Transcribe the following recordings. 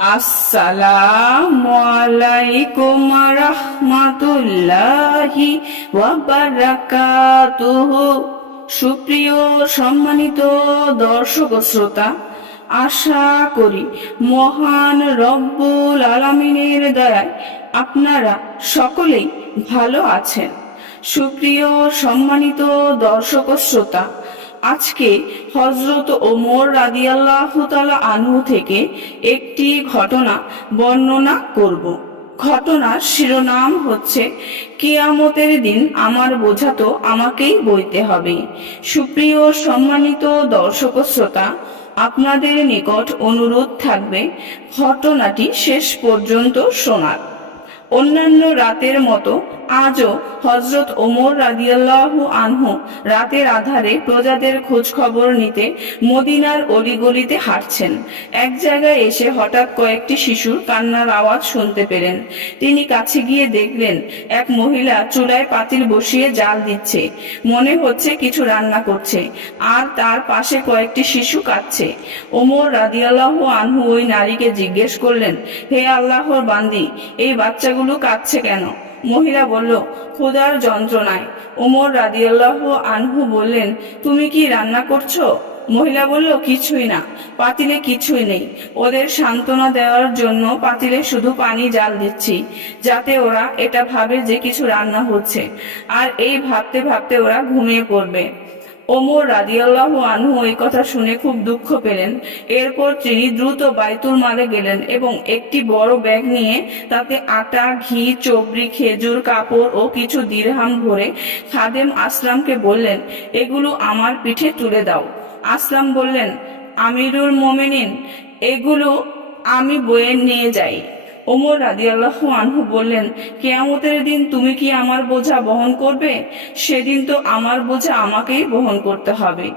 আসসালামু আলাইকুম রাহমাতুল্লাহি ওয়া বারাকাতুহু। সুপ্রিয় সম্মানিত দর্শক ও শ্রোতা, আশা করি মহান রব্বুল আলামিনের দয়ায় আপনারা সকলেই ভালো আছেন। সুপ্রিয় সম্মানিত দর্শক ও শ্রোতা, আজকে হযরত ওমর রাদিয়াল্লাহু তাআলা আনহু থেকে একটি ঘটনা বর্ণনা করব। ঘটনার শিরোনাম হচ্ছে কিয়ামতের দিন আমার বোঝা তো আমাকেই বইতে হবে। সুপ্রিয় সম্মানিত দর্শক ও শ্রোতা, আপনাদের নিকট অনুরোধ থাকবে ঘটনাটি শেষ পর্যন্ত শোনার। অন্যান্য রাতের মতো আজও হযরত ওমর রাদিয়াল্লাহু আনহু রাতের আধারে প্রজাদের খোঁজ খবর নিতে মদিনার অলিগলিতে হাঁটছেন। এক জায়গায় এসে হঠাৎ কয়েকটি শিশুর কান্নার আওয়াজ শুনতে পেলেন। তিনি কাছে গিয়ে দেখলেন এক মহিলা চুলায় পাতিল বসিয়ে জাল দিচ্ছে, মনে হচ্ছে কিছু রান্না করছে, আর তার পাশে কয়েকটি শিশু কাঁদছে। ওমর রাদিয়াল্লাহু আনহু ওই নারীকে জিজ্ঞেস করলেন, হে আল্লাহর বান্দি, এই বাচ্চাগুলো কাঁদছে কেন? মহিলা বলল, ক্ষুধার যন্ত্রণায়। ওমর রাদিয়াল্লাহু আনহু বললেন, তুমি কি রান্না করছো? মহিলা বলল, কিছুই না, পাতিলে কিছুই নেই। ওদের সান্ত্বনা দেওয়ার জন্য পাতিলে শুধু পানি জাল দিচ্ছি, যাতে ওরা এটা ভাবে যে কিছু রান্না হচ্ছে, আর এই ভাবতে ভাবতে ওরা ঘুমিয়ে পড়বে। ওমর রাদিয়াল্লাহু আনহু এই কথা শুনে খুব দুঃখ পেলেন। এরপর তিনি দ্রুত বাইতুল মালে গেলেন এবং একটি বড় ব্যাগ নিয়ে তাতে আটা, ঘি, চবরি, খেজুর, কাপড় ও কিছু দিরহাম ভরে খাদেম আসলামকে বললেন, এগুলো আমার পিঠে তুলে দাও। আসলাম বললেন, আমিরুল মোমিনিন, এগুলো আমি বয়ে নিয়ে যাই। ওমর রাদিয়াল্লাহু আনহু বললেন, কিয়ামতের দিন তুমি কি আমার বোঝা বহন করবে? সেদিন তো আমার বোঝা আমাকেই বহন করতে হবে।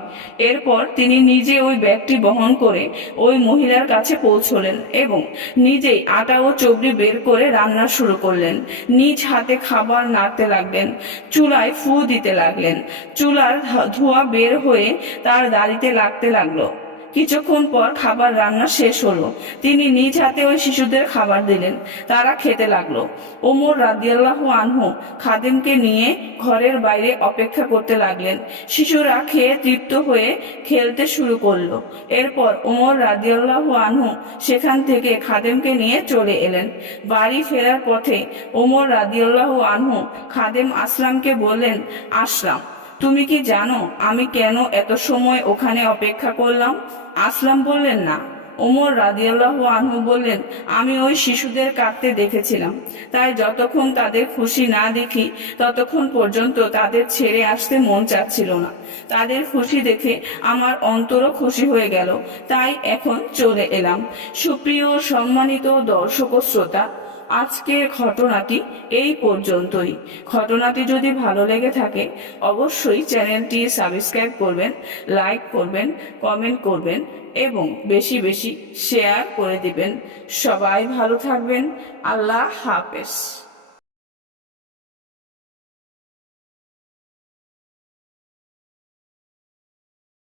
এরপর তিনি নিজে ওই ব্যাগটি বহন করে ওই মহিলার কাছে পৌঁছলেন এবং নিজেই আটা ও চবরি বের করে রান্না শুরু করলেন। নিজ হাতে খাবার নাড়তে লাগলেন, চুলায় ফু দিতে লাগলেন। চুলার ধোঁয়া বের হয়ে তার দাড়িতে লাগতে লাগলো। কিছুক্ষণ পর খাবার রান্না শেষ হলো। তিনি নিজ হাতে ওই শিশুদের খাবার দিলেন, তারা খেতে লাগলো। ওমর রাদিয়াল্লাহু আনহু খাদেমকে নিয়ে ঘরের বাইরে অপেক্ষা করতে লাগলেন। শিশুরা খেয়ে তৃপ্ত হয়ে খেলতে শুরু করলো। এরপর ওমর রাদিয়াল্লাহু আনহু সেখান থেকে খাদেমকে নিয়ে চলে এলেন। বাড়ি ফেরার পথে ওমর রাদিয়াল্লাহু আনহু খাদেম আসলামকে বললেন, আসলাম, তুমি কি জানো আমি কেন এত সময় ওখানে অপেক্ষা করলাম? আসলাম বললেন, না। ওমর রাদিয়াল্লাহু আনহু বললেন, আমি ওই শিশুদের কাঁদতে দেখেছিলাম, তাই যতক্ষণ তাদের খুশি না দেখি ততক্ষণ পর্যন্ত তাদের ছেড়ে আসতে মন চাচ্ছিল না। তাদের খুশি দেখে আমার অন্তরও খুশি হয়ে গেল, তাই এখন চলে এলাম। সুপ্রিয় সম্মানিত দর্শক ও শ্রোতা, আজকের ঘটনাটি এই পর্যন্তই। ঘটনাটি যদি ভালো লেগে থাকে অবশ্যই চ্যানেলটি সাবস্ক্রাইব করবেন, লাইক করবেন, কমেন্ট করবেন এবং বেশি বেশি শেয়ার করে দিবেন। সবাই ভালো থাকবেন। আল্লাহ হাফেজ।